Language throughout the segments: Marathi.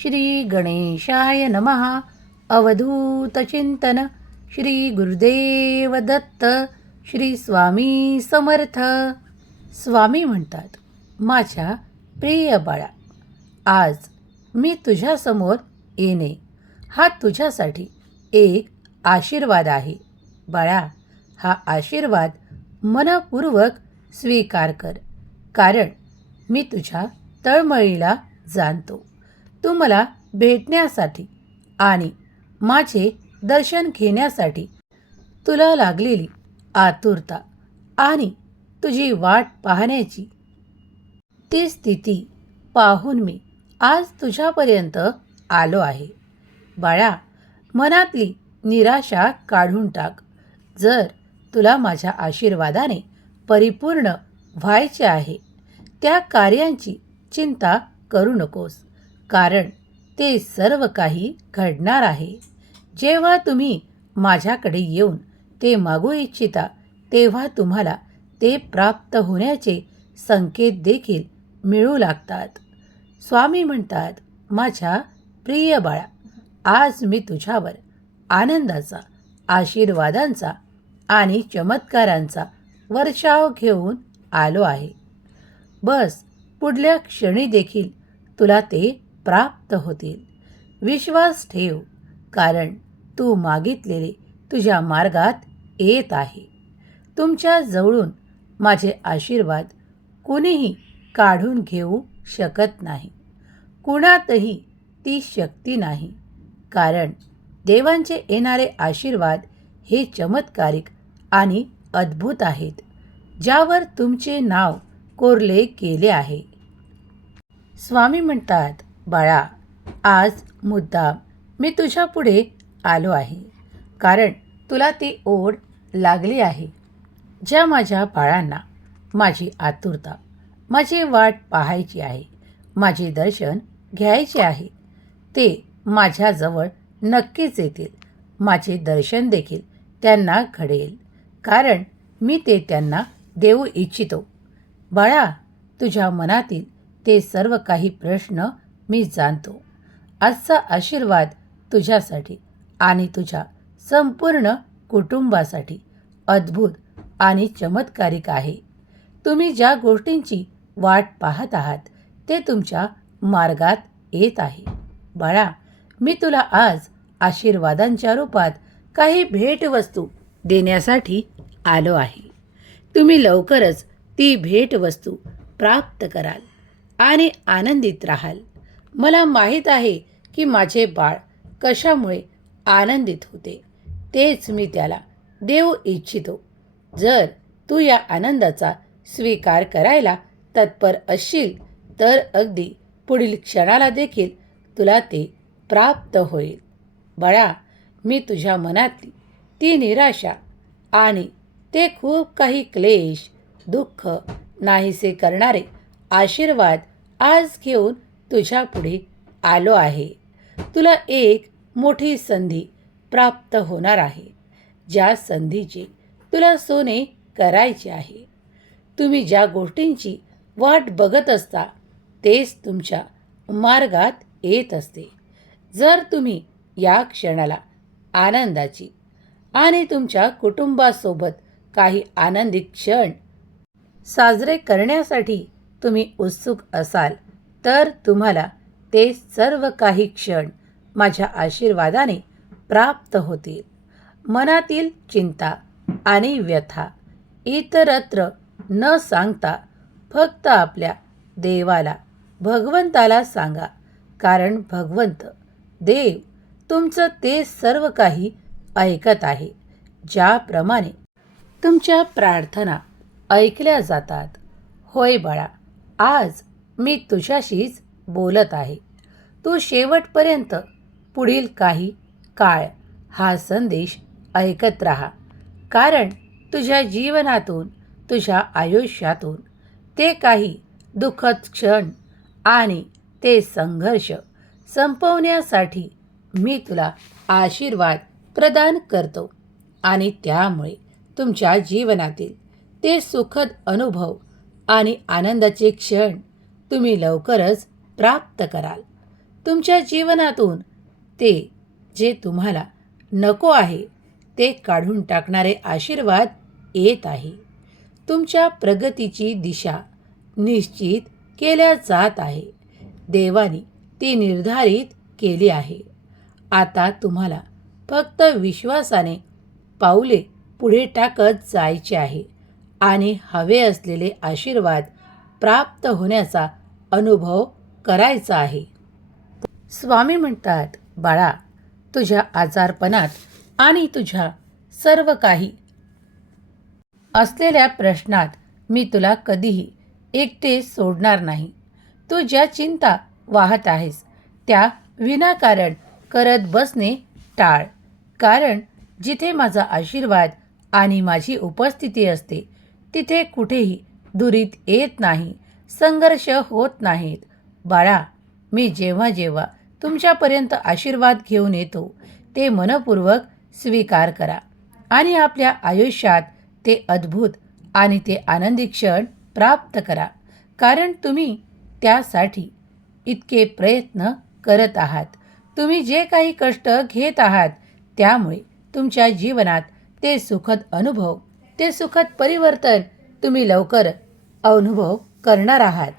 श्री गणेशाय नमः अवधूतचिंतन श्री गुरुदेव दत्त. श्री स्वामी समर्थ. स्वामी म्हणतात माझ्या प्रिय बाळा आज मी तुझ्यासमोर येणे. हा तुझ्यासाठी एक आशीर्वाद आहे. बाळा हा आशीर्वाद मनपूर्वक स्वीकार कर. कारण मी तुझ्या तळमळीला जाणतो. तू मला भेटण्यासाठी आणि माझे दर्शन घेण्यासाठी तुला लागलेली आतुरता आणि तुझी वाट पाहण्याची ती स्थिती पाहून मी आज तुझ्यापर्यंत आलो आहे. बाळा मनातली निराशा काढून टाक. जर तुला माझ्या आशीर्वादाने परिपूर्ण व्हायचे आहे त्या कार्यांची चिंता करू नकोस. कारण ते सर्व काही घडणार आहे. जेव्हा तुम्ही माझ्याकडे येऊन ते मागू इच्छिता तेव्हा तुम्हाला ते प्राप्त होण्याचे संकेत देखील मिळू लागतात. स्वामी म्हणतात माझ्या प्रिय बाळा आज मी तुझ्यावर आनंदाचा आशीर्वादांचा आणि चमत्कारांचा वर्षाव घेऊन आलो आहे. बस पुढल्या क्षणी देखील तुला ते प्राप्त होतील. विश्वास ठेव कारण तू मागितलेले तुझ्या मार्गात येत आहे. तुमच्या जवळून माझे आशीर्वाद कुणीही काढून घेऊ शकत नाही. कुणातही ती शक्ती नाही कारण देवांचे येणारे आशीर्वाद हे चमत्कारिक आणि अद्भुत आहेत ज्यावर तुमचे नाव कोरले गेले आहे. स्वामी म्हणतात बाळा आज मुद्दाम. मी तुझ्यापुढे आलो आहे. कारण तुला ती ओढ लागली आहे. ज्या माझ्या बाळांना माझी आतुरता माझी वाट पाहायची आहे माझे दर्शन घ्यायचे आहे ते माझ्याजवळ नक्कीच येतील. माझे दर्शन देखील त्यांना घडेल. कारण मी ते त्यांना देऊ इच्छितो. बाळा तुझ्या मनातील ते सर्व काही प्रश्न मी जाणतो. आजचा आशीर्वाद तुझ्यासाठी आणि तुझ्या संपूर्ण कुटुंबासाठी अद्भुत आणि चमत्कारिक आहे. तुम्ही ज्या गोष्टींची वाट पाहत आहात ते तुमच्या मार्गात येत आहे. बाळा मी तुला आज आशीर्वादांच्या रूपात काही भेटवस्तू देण्यासाठी आलो आहे. तुम्ही लवकरच ती भेटवस्तू प्राप्त कराल आणि आनंदित राहाल. मला माहीत आहे की माझे बाळ कशामुळे आनंदित होते. तेच मी त्याला देऊ इच्छितो. जर तू या आनंदाचा स्वीकार करायला तत्पर असशील तर अगदी पुढील क्षणाला देखील तुला ते प्राप्त होईल. बाळा मी तुझ्या मनातली ती निराशा आणि ते खूप काही क्लेश दुःख नाहीसे करणारे आशीर्वाद आज घेऊन तुझ्यापुढे आलो आहे. तुला एक मोठी संधी प्राप्त होणार आहे. ज्या संधीचे तुला सोने करायचे आहे. तुम्ही ज्या गोष्टींची वाट बघत असता तेच तुमच्या मार्गात येत असते. जर तुम्ही या क्षणाला आनंदाची आणि तुमच्या कुटुंबासोबत काही आनंदी क्षण साजरे करण्यासाठी तुम्ही उत्सुक असाल तर तुम्हाला ते सर्व काही क्षण माझ्या आशीर्वादाने प्राप्त होतील. मनातील चिंता आणि व्यथा इतरत्र न सांगता फक्त आपल्या देवाला भगवंताला सांगा. कारण भगवंत देव तुमचं ते सर्व काही ऐकत आहे ज्याप्रमाणे तुमच्या प्रार्थना ऐकल्या जातात. होय बाळा आज मी तुझ्याशीच बोलत आहे. तू शेवटपर्यंत पुढील काही काळ हा संदेश ऐकत राहा. कारण तुझ्या जीवनातून तुझ्या आयुष्यातून ते काही दुःखद क्षण आणि ते संघर्ष संपवण्यासाठी मी तुला आशीर्वाद प्रदान करतो आणि त्यामुळे तुमच्या जीवनातील ते सुखद अनुभव आणि आनंदाचे क्षण तुम्ही लवकरच प्राप्त कराल. तुमच्या जीवनातून ते जे तुम्हाला नको आहे ते काढून टाकणारे आशीर्वाद येत आहे. तुमच्या प्रगतीची दिशा निश्चित केल्या जात आहे. देवाने ती निर्धारित केली आहे. आता तुम्हाला फक्त विश्वासाने पाऊले पुढे टाकत जायचे आहे आणि हवे असलेले आशीर्वाद प्राप्त होण्याचा अनुभव करायचा आहे. स्वामी म्हणतात बाळा तुझ्या आजारपणात आणि तुझ्या सर्व काही असलेल्या प्रश्नात मी तुला कधीही एकटे सोडणार नाही. तू ज्या चिंता वाहत आहेस त्या विनाकारण करत बसणे टाळ. कारण जिथे माझा आशीर्वाद आणि माझी उपस्थिती असते तिथे कुठेही दुरीत येत नाही. संघर्ष होत नाहीत. बाळा मी जेव्हा जेव्हा तुमच्यापर्यंत आशीर्वाद घेऊन येतो ते मनपूर्वक स्वीकार करा. आणि आपल्या आयुष्यात ते अद्भुत आणि ते आनंदी क्षण प्राप्त करा. कारण तुम्ही त्यासाठी इतके प्रयत्न करत आहात. तुम्ही जे काही कष्ट घेत आहात त्यामुळे तुमच्या जीवनात ते सुखद अनुभव ते सुखद परिवर्तन तुम्ही लवकर अनुभव करणार आहात.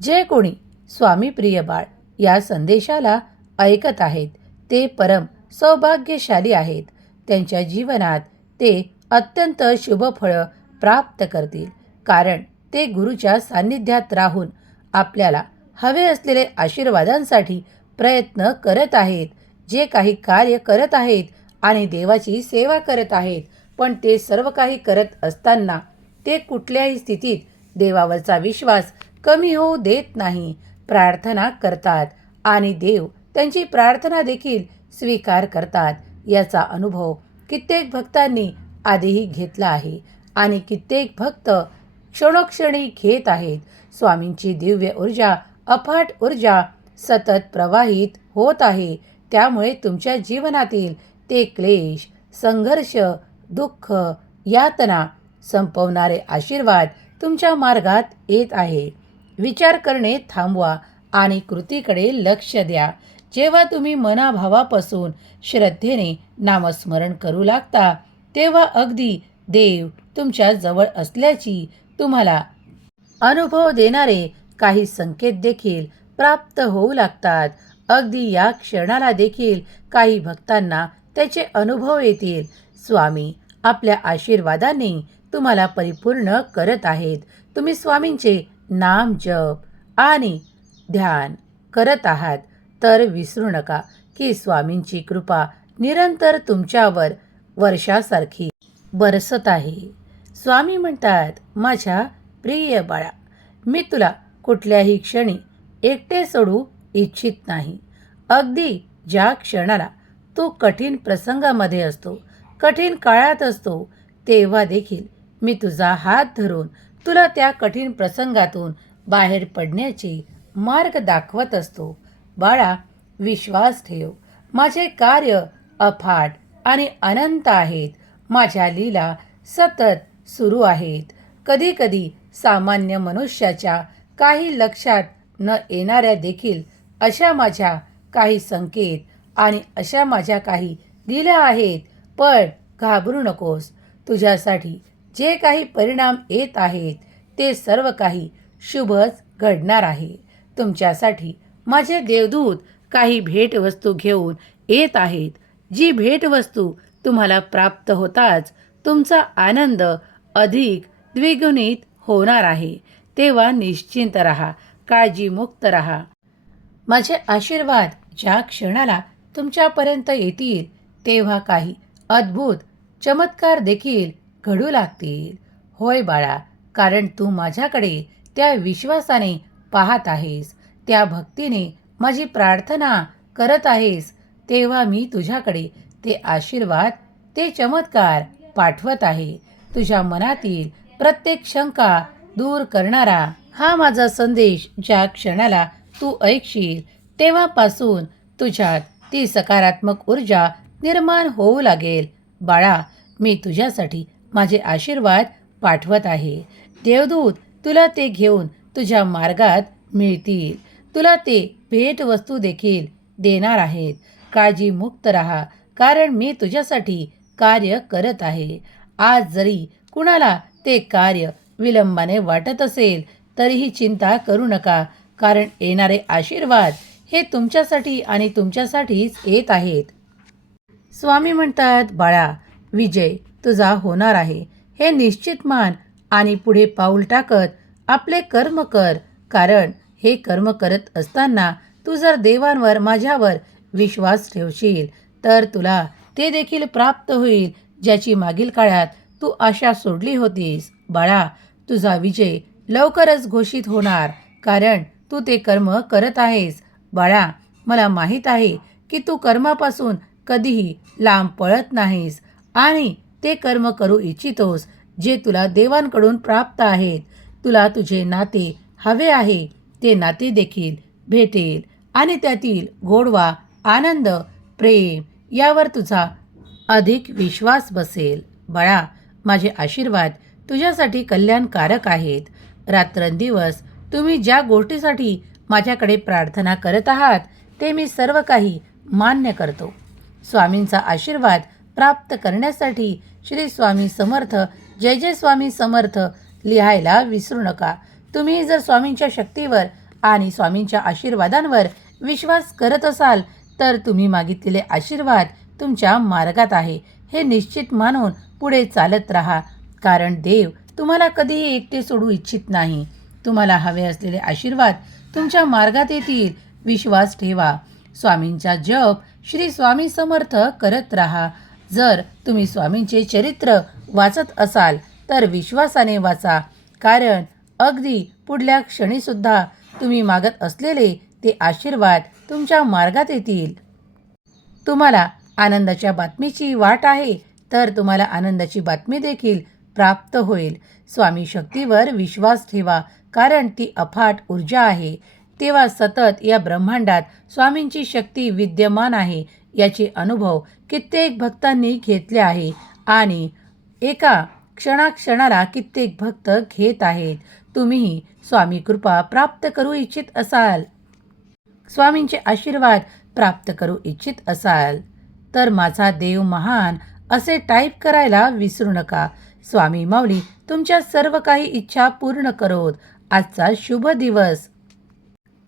जे कोणी स्वामी प्रिय बाळ या संदेशाला ऐकत आहेत ते परम सौभाग्यशाली आहेत. त्यांच्या जीवनात ते अत्यंत शुभ फळं प्राप्त करतील. कारण ते गुरुच्या सान्निध्यात राहून आपल्याला हवे असलेले आशीर्वादांसाठी प्रयत्न करत आहेत. जे काही कार्य करत आहेत आणि देवाची सेवा करत आहेत पण ते सर्व काही करत असताना ते कुठल्याही स्थितीत देवावरचा विश्वास कमी होऊ देत नाही. प्रार्थना करतात आणि देव त्यांची प्रार्थना देखील स्वीकार करतात. याचा अनुभव कित्येक भक्तांनी आधीही घेतला आहे आणि कित्येक भक्त क्षणोक्षणी घेत आहेत. स्वामींची दिव्य ऊर्जा अफाट ऊर्जा सतत प्रवाहित होत आहे. त्यामुळे तुमच्या जीवनातील ते क्लेश संघर्ष दुःख यातना संपवणारे आशीर्वाद तुमच्या मार्गात येत आहे. विचार करणे थांबवा आणि कृतीकडे लक्ष द्या. जेव्हा तुम्ही मनाभावापासून श्रद्धेने नामस्मरण करू लागता तेव्हा अगदी देव तुमच्या जवळ असल्याची तुम्हाला अनुभव देणारे काही संकेत देखील प्राप्त होऊ लागतात. अगदी या क्षणाला देखील काही भक्तांना त्याचे अनुभव येतील. स्वामी आपल्या आशीर्वादाने तुम्हाला परिपूर्ण करत आहेत. तुम्ही स्वामींचे नाम जप आणि ध्यान करत आहात. तर विसरू नका की स्वामींची कृपा निरंतर तुमच्यावर वर्षासारखी बरसत आहे. स्वामी म्हणतात माझ्या प्रिय बाळा मी तुला कुठल्याही क्षणी एकटे सोडू इच्छित नाही. अगदी ज्या क्षणाला तू कठीण प्रसंगामध्ये असतो कठीण काळात असतो तेव्हा देखील मी तुझा हात धरून तुला त्या कठीण प्रसंगातून बाहेर पडण्याचे मार्ग दाखवत असतो. बाळा विश्वास ठेव. माझे कार्य अफाट आणि अनंत आहेत. माझ्या लीला सतत सुरू आहेत. कधीकधी सामान्य मनुष्याच्या काही लक्षात न येणाऱ्या देखील अशा माझ्या काही संकेत आणि अशा माझ्या काही लीला आहेत. पण घाबरू नकोस. तुझ्यासाठी जे काही परिणाम येत आहेत ते सर्व काही शुभच घडणार आहे. तुमच्यासाठी माझे देवदूत काही भेटवस्तू घेऊन येत आहेत. जी भेटवस्तू तुम्हाला प्राप्त होताच तुमचा आनंद अधिक द्विगुणित होणार आहे. तेव्हा निश्चिंत राहा काळजीमुक्त राहा. माझे आशीर्वाद ज्या क्षणाला तुमच्यापर्यंत येतील तेव्हा काही अद्भुत चमत्कार देखील घडू लागतील. होय बाळा कारण तू माझ्याकडे त्या विश्वासाने पाहत आहेस. त्या भक्तीने माझी प्रार्थना करत आहेस. तेव्हा मी तुझ्याकडे ते आशीर्वाद ते चमत्कार पाठवत आहे. तुझ्या मनातील प्रत्येक शंका दूर करणारा हा माझा संदेश ज्या क्षणाला तू ऐकशील तेव्हापासून तुझ्यात ती सकारात्मक ऊर्जा निर्माण होऊ लागेल. बाळा मी तुझ्यासाठी माझे आशीर्वाद पाठवत आहे. देवदूत तुला ते घेऊन तुझ्या मार्गात मिळतील. तुला ते भेटवस्तू देखील देणार आहेत. काळजीमुक्त राहा कारण मी तुझ्यासाठी कार्य करत आहे. आज जरी कुणाला ते कार्य विलंबाने वाटत असेल तरीही चिंता करू नका कारण येणारे आशीर्वाद हे तुमच्यासाठी आणि तुमच्यासाठीच येत आहेत. स्वामी म्हणतात बाळा विजय तुझा होणार आहे. हे निश्चित मान आणि पुढे पाऊल टाकत आपले कर्म कर. कारण हे कर्म करत असताना तू जर देवांवर माझ्यावर विश्वास ठेवशील तर तुला ते देखील प्राप्त होईल ज्याची मागील काळात तू आशा सोडली होतीस. बाळा तुझा विजय लवकरच घोषित होणार कारण तू ते कर्म करत आहेस. बाळा मला माहीत आहे की तू कर्मापासून कधीही लांब पळत नाहीस आणि ते कर्म करू इच्छितोस जे तुला देवांकडून प्राप्त आहेत. तुला तुझे नाते हवे आहे ते नाते देखील भेटेल आणि त्यातील गोडवा आनंद प्रेम यावर तुझा अधिक विश्वास बसेल. बाळा माझे आशीर्वाद तुझ्यासाठी कल्याणकारक आहेत. रात्रंदिवस तुम्ही ज्या गोष्टीसाठी माझ्याकडे प्रार्थना करत आहात ते मी सर्व काही मान्य करतो. स्वामींचा आशीर्वाद प्राप्त करण्यासाठी श्री स्वामी समर्थ जय जय स्वामी समर्थ लिहायला विसरू नका. तुम्ही जर स्वामींच्या शक्तीवर आणि स्वामींच्या आशीर्वादांवर विश्वास करत असाल तर तुम्ही मागितलेले आशीर्वाद तुमच्या मार्गात आहे. हे निश्चित मानून पुढे चालत राहा कारण देव तुम्हाला कधीही एकटे सोडू इच्छित नाही. तुम्हाला हवे असलेले आशीर्वाद तुमच्या मार्गात येतील. विश्वास ठेवा. स्वामींचा जप श्री स्वामी समर्थ करत राहा. जर तुम्ही स्वामींचे चरित्र वाचत असाल तर विश्वासाने वाचा. कारण अगदी पुढल्या क्षणीसुद्धा तुम्ही मागत असलेले ते आशीर्वाद तुमच्या मार्गात येतील. तुम्हाला आनंदाच्या बातमीची वाट आहे तर तुम्हाला आनंदाची बातमी देखील प्राप्त होईल. स्वामी शक्तीवर विश्वास ठेवा कारण ती अफाट ऊर्जा आहे. तेव्हा सतत या ब्रह्मांडात स्वामींची शक्ती विद्यमान आहे याचे अनुभव कित्येक भक्तांनी घेतले आहे आणि एका क्षणाक्षणाला कित्येक भक्त घेत आहेत. तुम्हीही स्वामी कृपा प्राप्त करू इच्छित असाल. स्वामींचे आशीर्वाद प्राप्त करू इच्छित असाल. तर माझा देव महान असे टाईप करायला विसरू नका. स्वामी माऊली तुमच्या सर्व काही इच्छा पूर्ण करोत. आजचा शुभ दिवस.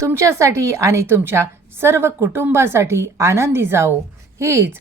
तुमच्यासाठी आणि तुमच्या सर्व कुटुंबासाठी आनंदी जाओ. हीच